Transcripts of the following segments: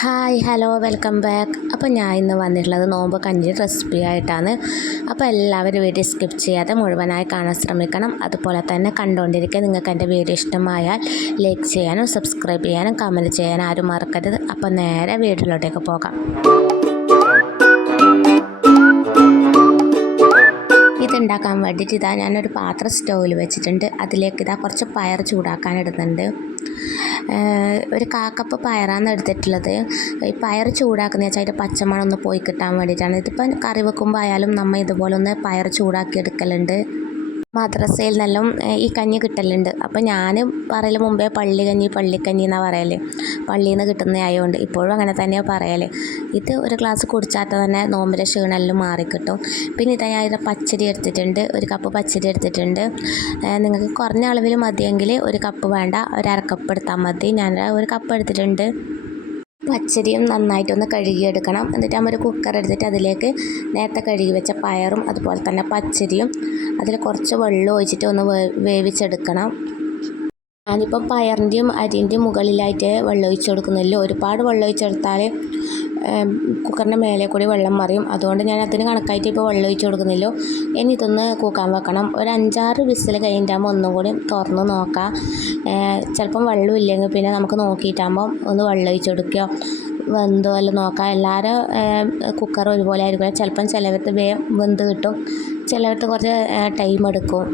Hi hello welcome back. അപ്പോൾ ഞാൻ ഇന്ന് വന്നിട്ടുള്ളത് നോമ്പ് കഞ്ഞി റെസിപ്പി ആയിട്ടാണ്. അപ്പോൾ എല്ലാവരും വീഡിയോ സ്കിപ്പ് ചെയ്യാതെ മുഴുവനായി കാണാൻ ശ്രമിക്കണം. അതുപോലെ തന്നെ കണ്ടുകൊണ്ടിരിക്കുക നിങ്ങൾക്ക് എൻ്റെ വീഡിയോ ഇഷ്ടമായാൽ ലൈക്ക് ചെയ്യാനും സബ്സ്ക്രൈബ് ചെയ്യാനും കമൻറ്റ് ചെയ്യാനും ആരും മറക്കരുത്. അപ്പോൾ നേരെ വീഡിയോയിലോട്ടേക്ക് പോകാം. ഇതുണ്ടാക്കാൻ വേണ്ടിയിട്ട് ഞാനൊരു പാത്രം സ്റ്റൗവിൽ വെച്ചിട്ടുണ്ട്. അതിലേക്ക് കുറച്ച് പയർ ചൂടാക്കാൻ ഇടുന്നുണ്ട്. ഒരു കാക്കപ്പ് പയറാണ് എടുത്തിട്ടുള്ളത്. ഈ പയർ ചൂടാക്കുന്ന വെച്ചാൽ അതിൻ്റെ പച്ചമണം ഒന്ന് പോയി കിട്ടാൻ വേണ്ടിയിട്ടാണ്. ഇതിപ്പം കറി വെക്കുമ്പോൾ ആയാലും നമ്മൾ ഇതുപോലെ ഒന്ന് പയർ ചൂടാക്കി എടുക്കലുണ്ട്. മദ്രസയിൽ നിന്നെല്ലാം ഈ കഞ്ഞി കിട്ടലുണ്ട്. അപ്പോൾ ഞാൻ പറയൽ മുമ്പേ പള്ളിക്കഞ്ഞി എന്നാണ് പറയൽ. പള്ളിയിൽ നിന്ന് കിട്ടുന്നതായതുകൊണ്ട് ഇപ്പോഴും അങ്ങനെ തന്നെയാണ് പറയൽ. ഇത് ഒരു ഗ്ലാസ് കുടിച്ചാൽ തന്നെ നോമ്പിൻ്റെ ക്ഷീണമെല്ലാം മാറിക്കിട്ടും. പിന്നെ ഞാൻ ഇതിൻ്റെ പച്ചരി എടുത്തിട്ടുണ്ട്. ഒരു കപ്പ് പച്ചരി എടുത്തിട്ടുണ്ട്. നിങ്ങൾക്ക് കുറഞ്ഞ അളവിൽ മതിയെങ്കിൽ ഒരു കപ്പ് വേണ്ട, ഒരു അരക്കപ്പ് എടുത്താൽ മതി. ഞാൻ ഒരു കപ്പ് എടുത്തിട്ടുണ്ട്. പച്ചരിയും നന്നായിട്ടൊന്ന് കഴുകിയെടുക്കണം. എന്നിട്ട് നമ്മൾ ഒരു കുക്കർ എടുത്തിട്ട് അതിലേക്ക് നേരത്തെ കഴുകി വെച്ച പയറും അതുപോലെ തന്നെ പച്ചരിയും അതിൽ കുറച്ച് വെള്ളം ഒഴിച്ചിട്ട് ഒന്ന് വേവിച്ചെടുക്കണം. ഞാനിപ്പം പയറിൻ്റെയും അരിൻ്റെയും മുകളിലായിട്ട് വെള്ളം ഒഴിച്ച് കൊടുക്കുന്നില്ല. ഒരുപാട് വെള്ളം ഒഴിച്ചെടുത്താൽ കുക്കറിൻ്റെ മേലെ കൂടി വെള്ളം മറിയും. അതുകൊണ്ട് ഞാൻ അതിന് കണക്കായിട്ട് ഇപ്പോൾ വെള്ളം ഒഴിച്ച് കൊടുക്കുന്നില്ല. ഇനി ഇതൊന്ന് കൂക്കാൻ വെക്കണം. ഒരു 5-6 വിസിൽ കഴിഞ്ഞിട്ടാകുമ്പോൾ ഒന്നും കൂടി തുറന്ന് നോക്കാം. ചിലപ്പം വെള്ളം ഇല്ലെങ്കിൽ പിന്നെ നമുക്ക് നോക്കിയിട്ടാകുമ്പം ഒന്ന് വെള്ളം ഒഴിച്ച് കൊടുക്കുകയോ വെന്തോ എല്ലാം നോക്കാം. എല്ലാവരും കുക്കർ ഒരുപോലെ ആയിരിക്കും. ചിലപ്പം ചിലവർക്ക് വെന്ത് കിട്ടും, ചിലവർക്ക് കുറച്ച് ടൈം എടുക്കും.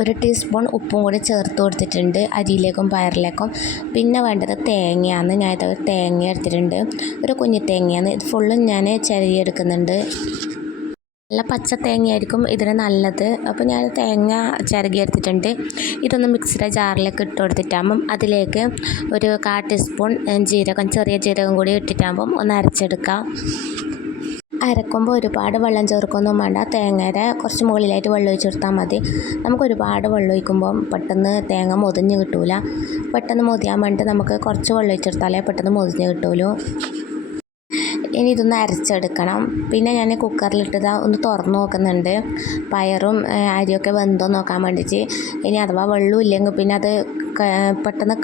1 ടീസ്പൂൺ ഉപ്പും കൂടി ചേർത്ത് കൊടുത്തിട്ടുണ്ട് അരിയിലേക്കും പയറിലേക്കും. പിന്നെ വേണ്ടത് തേങ്ങയാണ്. ഞാൻ ഇത് തേങ്ങ എടുത്തിട്ടുണ്ട്. ഒരു കുഞ്ഞി തേങ്ങയാണ്. ഇത് ഫുള്ളും ഞാൻ ചിരകിയെടുക്കുന്നുണ്ട്. നല്ല പച്ച തേങ്ങയായിരിക്കും ഇതിന് നല്ലത്. അപ്പോൾ ഞാൻ തേങ്ങ ചിരകി എടുത്തിട്ടുണ്ട്. ഇതൊന്ന് മിക്സിയുടെ ജാറിലേക്ക് ഇട്ട് കൊടുത്തിട്ടാകുമ്പം അതിലേക്ക് ഒരു 1/4 ടീസ്പൂൺ ജീരകം, ചെറിയ ജീരകം കൂടി ഇട്ടിട്ടാകുമ്പം ഒന്ന് അരച്ചെടുക്കാം. അരക്കുമ്പോൾ ഒരുപാട് വെള്ളം ചേർക്കൊന്നും വേണ്ട. തേങ്ങയുടെ കുറച്ച് മുകളിലായിട്ട് വെള്ളം ഒഴിച്ച് കൊടുത്താൽ മതി. നമുക്ക് ഒരുപാട് വെള്ളം ഒഴിക്കുമ്പം പെട്ടെന്ന് തേങ്ങ മൊതിഞ്ഞ് കിട്ടൂല. പെട്ടെന്ന് മൊതിയാൻ വേണ്ടിയിട്ട് നമുക്ക് കുറച്ച് വെള്ളം ഒഴിച്ചെടുത്താലേ പെട്ടെന്ന് മൊതിഞ്ഞ് കിട്ടുമല്ലോ. ഇനി ഇതൊന്ന് അരച്ചെടുക്കണം. പിന്നെ ഞാൻ കുക്കറിലിട്ടത് ഒന്ന് തുറന്ന് നോക്കുന്നുണ്ട്, പയറും അരിയൊക്കെ വെന്തോ നോക്കാൻ വേണ്ടിയിട്ട്. ഇനി അഥവാ വെള്ളം ഇല്ലെങ്കിൽ പിന്നെ അത് പെട്ടെന്ന്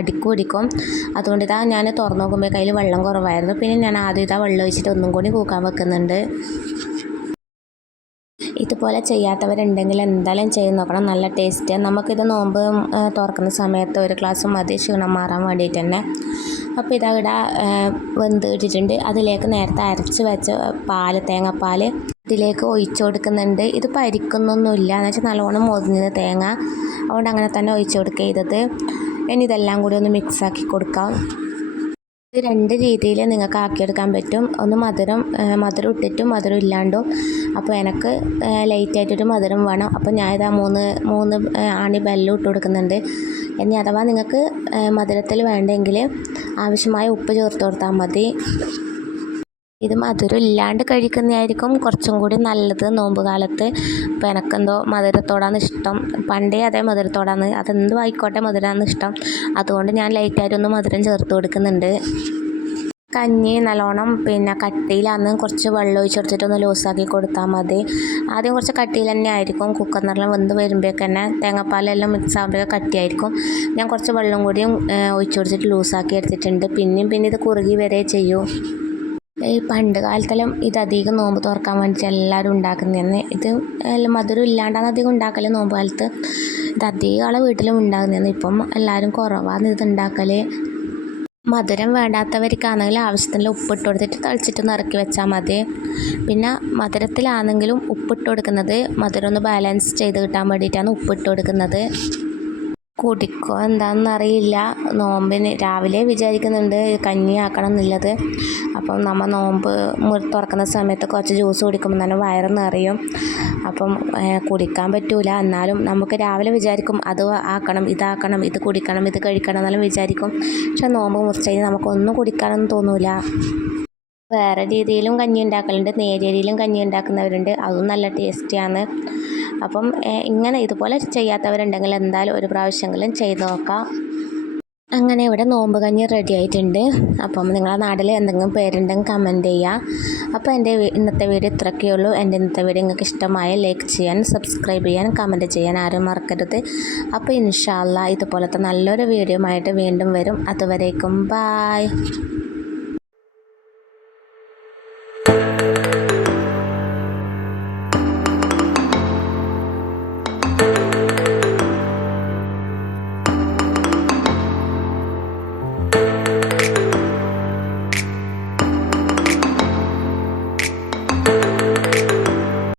അടിക്കും. അതുകൊണ്ട് ഞാൻ തുറന്ന് നോക്കുമ്പോൾ കയ്യിൽ വെള്ളം കുറവായിരുന്നു. പിന്നെ ഞാൻ ആദ്യം വെള്ളം ഒഴിച്ചിട്ട് ഒന്നും കൂടി കൂക്കാൻ വെക്കുന്നുണ്ട്. ഇതുപോലെ ചെയ്യാത്തവരുണ്ടെങ്കിൽ എന്തായാലും ചെയ്ത് നോക്കണം, നല്ല ടേസ്റ്റ്. നമുക്കിത് നോമ്പ് തുറക്കുന്ന സമയത്ത് ഒരു ഗ്ലാസ് മതി ക്ഷീണം മാറാൻ വേണ്ടിയിട്ട് തന്നെ. അപ്പോൾ ഇതവിടെ വെന്ത് ഇട്ടിട്ടുണ്ട്. അതിലേക്ക് നേരത്തെ അരച്ച് വെച്ച തേങ്ങാപ്പാൽ ഇതിലേക്ക് ഒഴിച്ചു കൊടുക്കുന്നുണ്ട്. ഇത് പരിക്കുന്നൊന്നുമില്ല, എന്ന് വെച്ചാൽ നല്ലോണം മൊതിഞ്ഞത് തേങ്ങ, അതുകൊണ്ട് അങ്ങനെ തന്നെ ഒഴിച്ചു കൊടുക്കുക ചെയ്തത്. ഇനി ഇതെല്ലാം കൂടി ഒന്ന് മിക്സാക്കി കൊടുക്കാം. ഇത് 2 രീതിയിൽ നിങ്ങൾക്ക് ആക്കിയെടുക്കാൻ പറ്റും. ഒന്ന് മധുരം ഇട്ടിട്ടും മധുരം ഇല്ലാണ്ടും. അപ്പോൾ എനിക്ക് ലൈറ്റായിട്ടൊരു മധുരം വേണം. അപ്പോൾ ഞാൻ ഇതാ 3 ആണി ബെല്ലം ഇട്ട് കൊടുക്കുന്നുണ്ട്. ഇനി അഥവാ നിങ്ങൾക്ക് മധുരത്തിൽ വേണ്ടെങ്കിൽ ആവശ്യമായ ഉപ്പ് ചേർത്ത് കൊടുത്താൽ മതി. ഇത് മധുരം ഇല്ലാണ്ട് കഴിക്കുന്നതായിരിക്കും കുറച്ചും കൂടി നല്ലത് നോമ്പ് കാലത്ത്. അപ്പോൾ എനിക്കെന്തോ മധുരത്തോടാണ് ഇഷ്ടം. പണ്ടേ അതേ മധുരത്തോടാണ്, അതെന്തോ ആയിക്കോട്ടെ മധുരമാണ് ഇഷ്ടം. അതുകൊണ്ട് ഞാൻ ലൈറ്റായിട്ടൊന്ന് മധുരം ചേർത്ത് കൊടുക്കുന്നുണ്ട്. കഞ്ഞി നല്ലോണം കട്ടിയിലാന്ന് കുറച്ച് വെള്ളം ഒഴിച്ചെടുത്തിട്ടൊന്ന് ലൂസാക്കി കൊടുത്താൽ മതി. ആദ്യം കുറച്ച് കട്ടിയിൽ തന്നെ ആയിരിക്കും. കുക്കറിനെല്ലാം വെന്ത് വരുമ്പോഴേക്ക് തന്നെ തേങ്ങാപ്പാലെല്ലാം മിക്സ് ആകുമ്പോഴേക്കും കട്ടിയായിരിക്കും. ഞാൻ കുറച്ച് വെള്ളം കൂടിയും ഒഴിച്ചു കൊടുത്തിട്ട് ലൂസാക്കി എടുത്തിട്ടുണ്ട്. പിന്നെ ഇത് കുറുകി വരെ ചെയ്യൂ. ഈ പണ്ട് കാലത്തെല്ലാം ഇതധികം നോമ്പ് തുറക്കാൻ വേണ്ടിയിട്ട് എല്ലാവരും ഉണ്ടാക്കുന്നതാണ്. ഇത് മധുരം ഇല്ലാണ്ടാണ് അധികം ഉണ്ടാക്കൽ നോമ്പ് കാലത്ത്. ഇത് അധികം ആളെ വീട്ടിലും ഉണ്ടാക്കുന്നതാണ്. ഇപ്പം എല്ലാവരും കുറവാണ് ഇത് ഉണ്ടാക്കൽ. മധുരം വേണ്ടാത്തവർക്കാണെങ്കിൽ ആവശ്യത്തിന് ഉപ്പിട്ട് കൊടുത്തിട്ട് തളിച്ചിട്ട് ഇറക്കി വെച്ചാൽ മതി. പിന്നെ മധുരത്തിലാണെങ്കിലും ഉപ്പിട്ട് കൊടുക്കുന്നത് മധുരം ഒന്ന് ബാലൻസ് ചെയ്ത് കിട്ടാൻ വേണ്ടിയിട്ടാണ് ഉപ്പിട്ട് കൊടുക്കുന്നത്. കുടിക്കോ എന്താണെന്നറിയില്ല. നോമ്പിന് രാവിലെ വിചാരിക്കുന്നുണ്ട് കഞ്ഞി ആക്കണം എന്നുള്ളത്. അപ്പം നമ്മൾ നോമ്പ് തുറക്കുന്ന സമയത്ത് കുറച്ച് ജ്യൂസ് കുടിക്കുമ്പോൾ തന്നെ വയറ് നിറയും. അപ്പം കുടിക്കാൻ പറ്റൂല. എന്നാലും നമുക്ക് രാവിലെ വിചാരിക്കും അത് ആക്കണം, ഇതാക്കണം, ഇത് കുടിക്കണം, ഇത് കഴിക്കണം എന്നെല്ലാം വിചാരിക്കും. പക്ഷെ നോമ്പ് മുറിച്ച് കഴിഞ്ഞാൽ നമുക്കൊന്നും കുടിക്കാനൊന്നും തോന്നൂല. വേറെ രീതിയിലും കഞ്ഞി ഉണ്ടാക്കലുണ്ട്, നേരിയരിയിലും കഞ്ഞി ഉണ്ടാക്കുന്നവരുണ്ട്. അതും നല്ല ടേസ്റ്റിയാണ്. അപ്പം ഇതുപോലെ ചെയ്യാത്തവരുണ്ടെങ്കിൽ എന്തായാലും ഒരു പ്രാവശ്യമെങ്കിലും ചെയ്ത് നോക്കാം. അങ്ങനെ ഇവിടെ നോമ്പ് കഞ്ഞി റെഡി ആയിട്ടുണ്ട്. അപ്പം നിങ്ങളുടെ നാട്ടിൽ എന്തെങ്കിലും പേരുണ്ടെങ്കിൽ കമൻറ്റ് ചെയ്യുക. അപ്പോൾ എൻ്റെ ഇന്നത്തെ വീഡിയോ ഇത്രയൊക്കെ ഉള്ളൂ. എൻ്റെ ഇന്നത്തെ വീഡിയോ നിങ്ങൾക്ക് ഇഷ്ടമായ ലൈക്ക് ചെയ്യാൻ, സബ്സ്ക്രൈബ് ചെയ്യാൻ, കമൻറ്റ് ചെയ്യാൻ ആരും മറക്കരുത്. അപ്പോൾ ഇൻഷാ അല്ലാഹ് ഇതുപോലത്തെ നല്ലൊരു വീഡിയോ ആയിട്ട് വീണ്ടും വരും. അതുവരേക്കും ബായ്.